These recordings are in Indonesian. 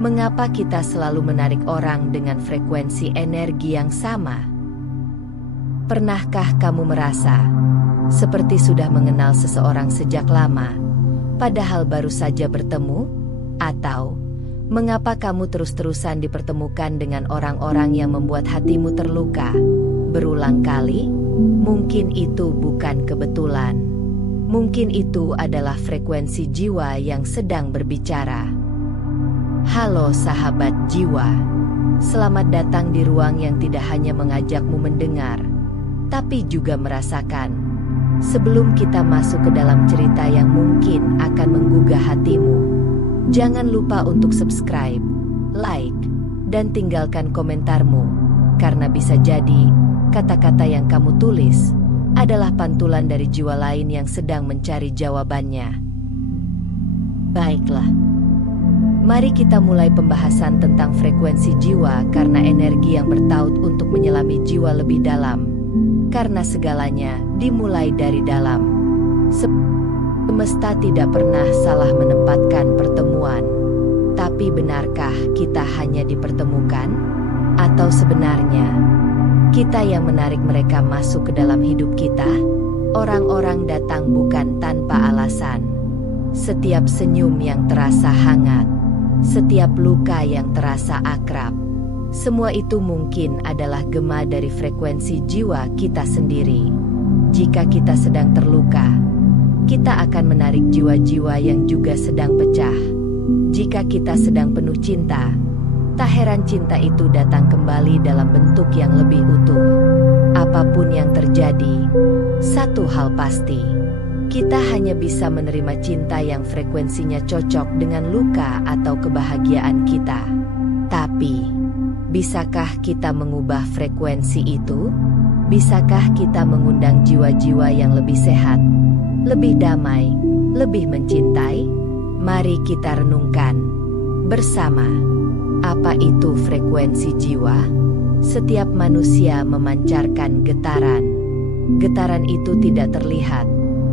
Mengapa kita selalu menarik orang dengan frekuensi energi yang sama? Pernahkah kamu merasa seperti sudah mengenal seseorang sejak lama, padahal baru saja bertemu? Atau mengapa kamu terus-terusan dipertemukan dengan orang-orang yang membuat hatimu terluka berulang kali? Mungkin itu bukan kebetulan. Mungkin itu adalah frekuensi jiwa yang sedang berbicara. Halo sahabat jiwa, selamat datang di ruang yang tidak hanya mengajakmu mendengar, tapi juga merasakan. Sebelum kita masuk ke dalam cerita yang mungkin akan menggugah hatimu, jangan lupa untuk subscribe, like, dan tinggalkan komentarmu, karena bisa jadi kata-kata yang kamu tulis adalah pantulan dari jiwa lain yang sedang mencari jawabannya. Baiklah. Mari kita mulai pembahasan tentang frekuensi jiwa karena energi yang bertaut untuk menyelami jiwa lebih dalam. Karena segalanya dimulai dari dalam. Semesta tidak pernah salah menempatkan pertemuan. Tapi benarkah kita hanya dipertemukan? Atau sebenarnya kita yang menarik mereka masuk ke dalam hidup kita? Orang-orang datang bukan tanpa alasan. Setiap senyum yang terasa hangat, setiap luka yang terasa akrab, semua itu mungkin adalah gema dari frekuensi jiwa kita sendiri. Jika kita sedang terluka, kita akan menarik jiwa-jiwa yang juga sedang pecah. Jika kita sedang penuh cinta, tak heran cinta itu datang kembali dalam bentuk yang lebih utuh. Apapun yang terjadi, satu hal pasti. Kita hanya bisa menerima cinta yang frekuensinya cocok dengan luka atau kebahagiaan kita. Tapi, bisakah kita mengubah frekuensi itu? Bisakah kita mengundang jiwa-jiwa yang lebih sehat, lebih damai, lebih mencintai? Mari kita renungkan bersama. Apa itu frekuensi jiwa? Setiap manusia memancarkan getaran. Getaran itu tidak terlihat,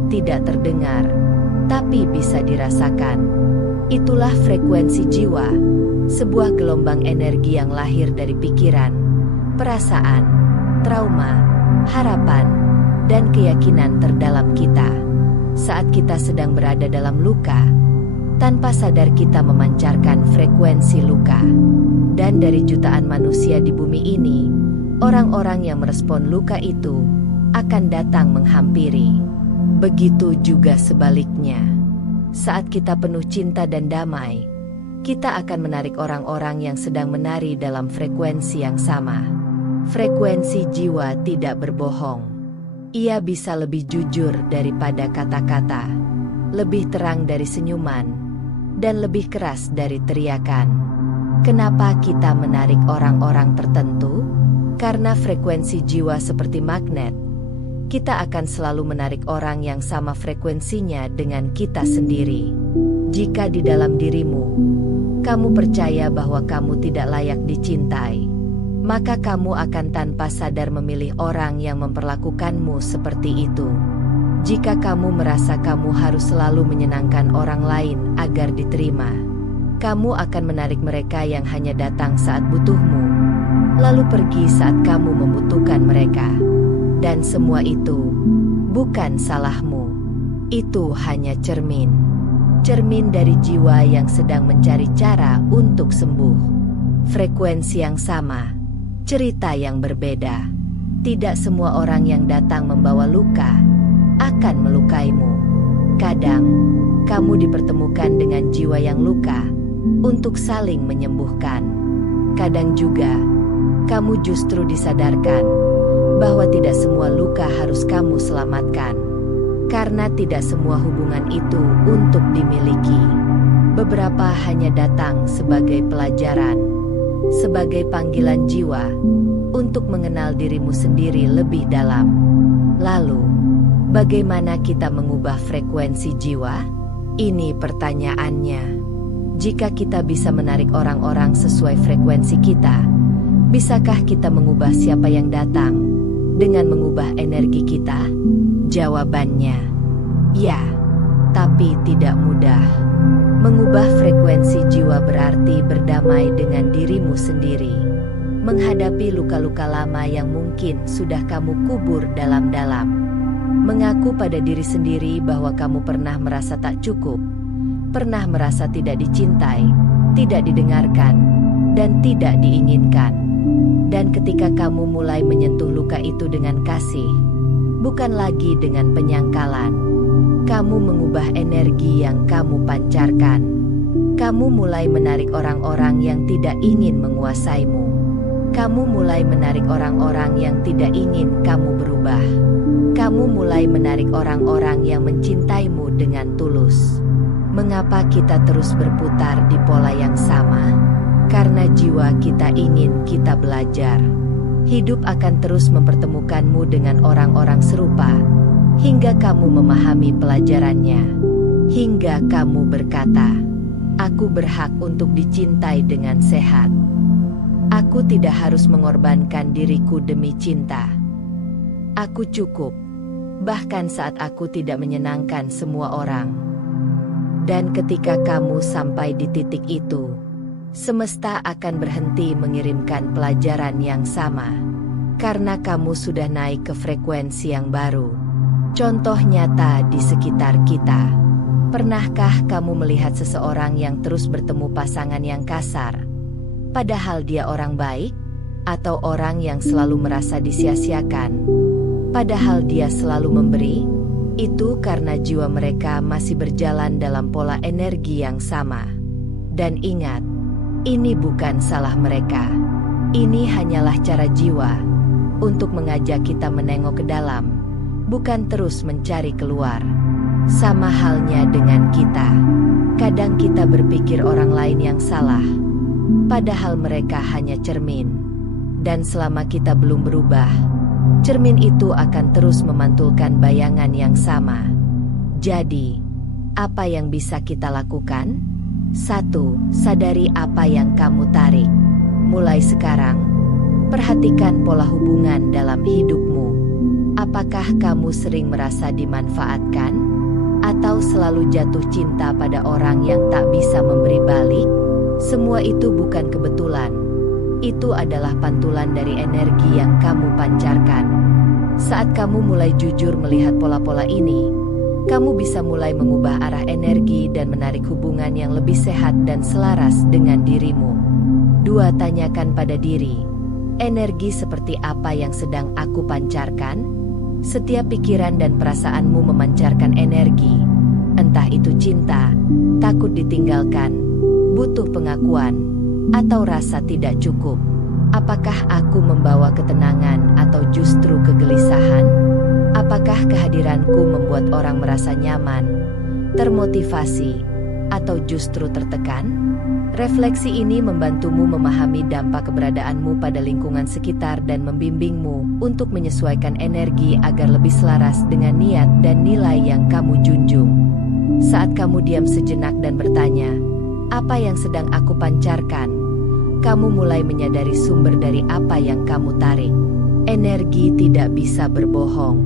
tidak terdengar, tapi bisa dirasakan. Itulah frekuensi jiwa, sebuah gelombang energi yang lahir dari pikiran, perasaan, trauma, harapan, dan keyakinan terdalam kita. Saat kita sedang berada dalam luka, tanpa sadar kita memancarkan frekuensi luka. Dan dari jutaan manusia di bumi ini, orang-orang yang merespon luka itu akan datang menghampiri. Begitu juga sebaliknya. Saat kita penuh cinta dan damai, kita akan menarik orang-orang yang sedang menari dalam frekuensi yang sama. Frekuensi jiwa tidak berbohong. Ia bisa lebih jujur daripada kata-kata, lebih terang dari senyuman, dan lebih keras dari teriakan. Kenapa kita menarik orang-orang tertentu? Karena frekuensi jiwa seperti magnet. Kita akan selalu menarik orang yang sama frekuensinya dengan kita sendiri. Jika di dalam dirimu, kamu percaya bahwa kamu tidak layak dicintai, maka kamu akan tanpa sadar memilih orang yang memperlakukanmu seperti itu. Jika kamu merasa kamu harus selalu menyenangkan orang lain agar diterima, kamu akan menarik mereka yang hanya datang saat butuhmu, lalu pergi saat kamu membutuhkan mereka. Dan semua itu bukan salahmu. Itu hanya cermin. Cermin dari jiwa yang sedang mencari cara untuk sembuh. Frekuensi yang sama, cerita yang berbeda. Tidak semua orang yang datang membawa luka akan melukaimu. Kadang, kamu dipertemukan dengan jiwa yang luka untuk saling menyembuhkan. Kadang juga, kamu justru disadarkan bahwa tidak semua luka harus kamu selamatkan. Karena tidak semua hubungan itu untuk dimiliki. Beberapa hanya datang sebagai pelajaran, sebagai panggilan jiwa untuk mengenal dirimu sendiri lebih dalam. Lalu, bagaimana kita mengubah frekuensi jiwa? Ini pertanyaannya. Jika kita bisa menarik orang-orang sesuai frekuensi kita, bisakah kita mengubah siapa yang datang dengan mengubah energi kita? Jawabannya, ya, tapi tidak mudah. Mengubah frekuensi jiwa berarti berdamai dengan dirimu sendiri. Menghadapi luka-luka lama yang mungkin sudah kamu kubur dalam-dalam. Mengaku pada diri sendiri bahwa kamu pernah merasa tak cukup, pernah merasa tidak dicintai, tidak didengarkan, dan tidak diinginkan. Dan ketika kamu mulai menyentuh luka itu dengan kasih, bukan lagi dengan penyangkalan, kamu mengubah energi yang kamu pancarkan. Kamu mulai menarik orang-orang yang tidak ingin menguasaimu. Kamu mulai menarik orang-orang yang tidak ingin kamu berubah. Kamu mulai menarik orang-orang yang mencintaimu dengan tulus. Mengapa kita terus berputar di pola yang sama? Karena jiwa kita ingin kita belajar. Hidup akan terus mempertemukanmu dengan orang-orang serupa, hingga kamu memahami pelajarannya. Hingga kamu berkata, "Aku berhak untuk dicintai dengan sehat. Aku tidak harus mengorbankan diriku demi cinta. Aku cukup, bahkan saat aku tidak menyenangkan semua orang." Dan ketika kamu sampai di titik itu, semesta akan berhenti mengirimkan pelajaran yang sama, karena kamu sudah naik ke frekuensi yang baru. Contoh nyata di sekitar kita. Pernahkah kamu melihat seseorang yang terus bertemu pasangan yang kasar, padahal dia orang baik? Atau orang yang selalu merasa disia-siakan, padahal dia selalu memberi? Itu karena jiwa mereka masih berjalan dalam pola energi yang sama. Dan ingat, ini bukan salah mereka. Ini hanyalah cara jiwa untuk mengajak kita menengok ke dalam, bukan terus mencari keluar. Sama halnya dengan kita. Kadang kita berpikir orang lain yang salah, padahal mereka hanya cermin. Dan selama kita belum berubah, cermin itu akan terus memantulkan bayangan yang sama. Jadi, apa yang bisa kita lakukan? 1. Sadari apa yang kamu tarik. Mulai sekarang, perhatikan pola hubungan dalam hidupmu. Apakah kamu sering merasa dimanfaatkan? Atau selalu jatuh cinta pada orang yang tak bisa memberi balik? Semua itu bukan kebetulan. Itu adalah pantulan dari energi yang kamu pancarkan. Saat kamu mulai jujur melihat pola-pola ini, kamu bisa mulai mengubah arah energi dan menarik hubungan yang lebih sehat dan selaras dengan dirimu. 2. Tanyakan pada diri, energi seperti apa yang sedang aku pancarkan? Setiap pikiran dan perasaanmu memancarkan energi, entah itu cinta, takut ditinggalkan, butuh pengakuan, atau rasa tidak cukup. Apakah aku membawa ketenangan atau justru kegelisahan? Apakah kehadiranku membuat orang merasa nyaman, termotivasi, atau justru tertekan? Refleksi ini membantumu memahami dampak keberadaanmu pada lingkungan sekitar dan membimbingmu untuk menyesuaikan energi agar lebih selaras dengan niat dan nilai yang kamu junjung. Saat kamu diam sejenak dan bertanya, "Apa yang sedang aku pancarkan?" Kamu mulai menyadari sumber dari apa yang kamu tarik. Energi tidak bisa berbohong.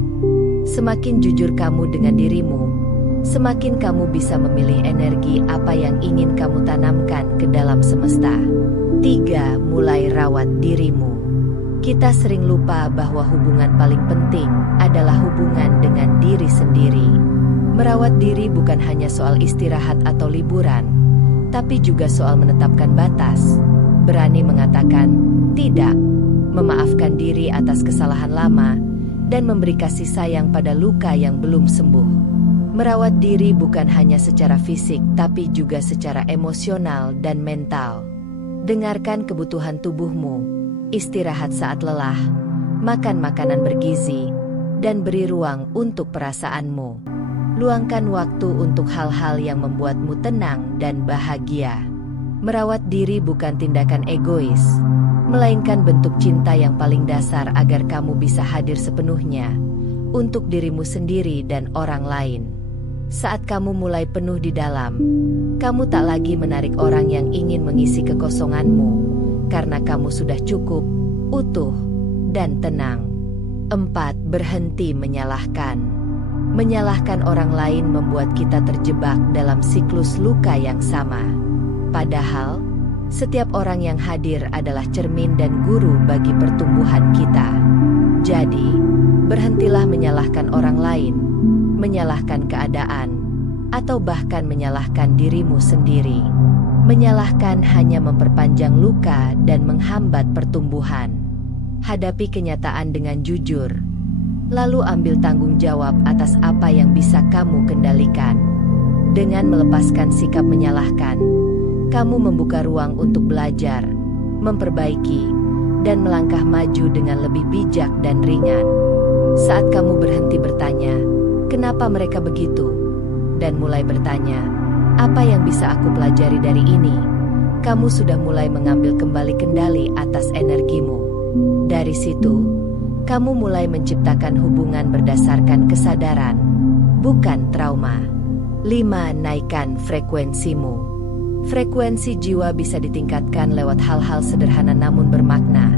Semakin jujur kamu dengan dirimu, semakin kamu bisa memilih energi apa yang ingin kamu tanamkan ke dalam semesta. 3. Mulai rawat dirimu. Kita sering lupa bahwa hubungan paling penting adalah hubungan dengan diri sendiri. Merawat diri bukan hanya soal istirahat atau liburan, tapi juga soal menetapkan batas, berani mengatakan tidak, memaafkan diri atas kesalahan lama, dan memberi kasih sayang pada luka yang belum sembuh. Merawat diri bukan hanya secara fisik, tapi juga secara emosional dan mental. Dengarkan kebutuhan tubuhmu, istirahat saat lelah, makan makanan bergizi, dan beri ruang untuk perasaanmu. Luangkan waktu untuk hal-hal yang membuatmu tenang dan bahagia. Merawat diri bukan tindakan egois, melainkan bentuk cinta yang paling dasar agar kamu bisa hadir sepenuhnya untuk dirimu sendiri dan orang lain. Saat kamu mulai penuh di dalam, kamu tak lagi menarik orang yang ingin mengisi kekosonganmu, karena kamu sudah cukup, utuh, dan tenang. 4. Berhenti menyalahkan. Menyalahkan orang lain membuat kita terjebak dalam siklus luka yang sama. Padahal, setiap orang yang hadir adalah cermin dan guru bagi pertumbuhan kita. Jadi, berhentilah menyalahkan orang lain, menyalahkan keadaan, atau bahkan menyalahkan dirimu sendiri. Menyalahkan hanya memperpanjang luka dan menghambat pertumbuhan. Hadapi kenyataan dengan jujur, lalu ambil tanggung jawab atas apa yang bisa kamu kendalikan. Dengan melepaskan sikap menyalahkan, kamu membuka ruang untuk belajar, memperbaiki, dan melangkah maju dengan lebih bijak dan ringan. Saat kamu berhenti bertanya, "Kenapa mereka begitu?" dan mulai bertanya, "Apa yang bisa aku pelajari dari ini?" kamu sudah mulai mengambil kembali kendali atas energimu. Dari situ, kamu mulai menciptakan hubungan berdasarkan kesadaran, bukan trauma. 5. Naikkan frekuensimu. Frekuensi jiwa bisa ditingkatkan lewat hal-hal sederhana namun bermakna.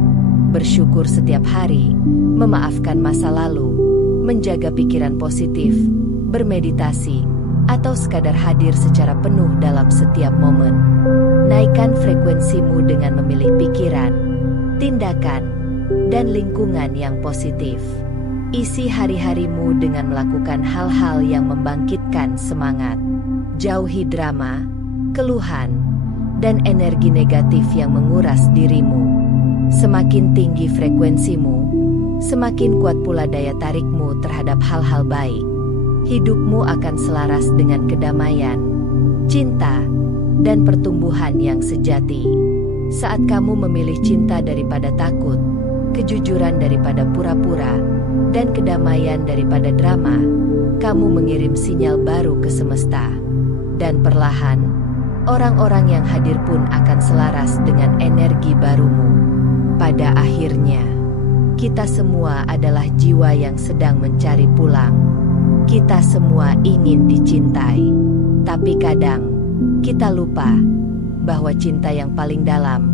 Bersyukur setiap hari, memaafkan masa lalu, menjaga pikiran positif, bermeditasi, atau sekadar hadir secara penuh dalam setiap momen. Naikkan frekuensimu dengan memilih pikiran, tindakan, dan lingkungan yang positif. Isi hari-harimu dengan melakukan hal-hal yang membangkitkan semangat. Jauhi drama, keluhan, dan energi negatif yang menguras dirimu. Semakin tinggi frekuensimu, semakin kuat pula daya tarikmu terhadap hal-hal baik. Hidupmu akan selaras dengan kedamaian, cinta, dan pertumbuhan yang sejati. Saat kamu memilih cinta daripada takut, kejujuran daripada pura-pura, dan kedamaian daripada drama, kamu mengirim sinyal baru ke semesta. Dan perlahan, orang-orang yang hadir pun akan selaras dengan energi barumu. Pada akhirnya, kita semua adalah jiwa yang sedang mencari pulang. Kita semua ingin dicintai, tapi kadang kita lupa bahwa cinta yang paling dalam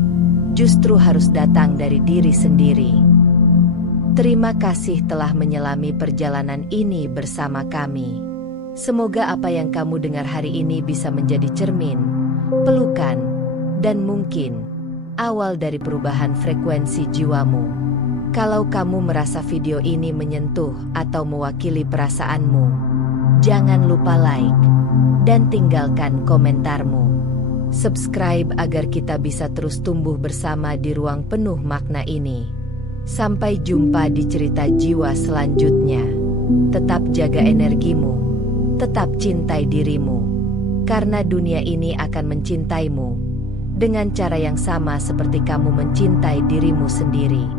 justru harus datang dari diri sendiri. Terima kasih telah menyelami perjalanan ini bersama kami. Semoga apa yang kamu dengar hari ini bisa menjadi cermin, pelukan, dan mungkin awal dari perubahan frekuensi jiwamu. Kalau kamu merasa video ini menyentuh atau mewakili perasaanmu, jangan lupa like dan tinggalkan komentarmu. Subscribe agar kita bisa terus tumbuh bersama di ruang penuh makna ini. Sampai jumpa di cerita jiwa selanjutnya. Tetap jaga energimu, tetap cintai dirimu, karena dunia ini akan mencintaimu dengan cara yang sama seperti kamu mencintai dirimu sendiri.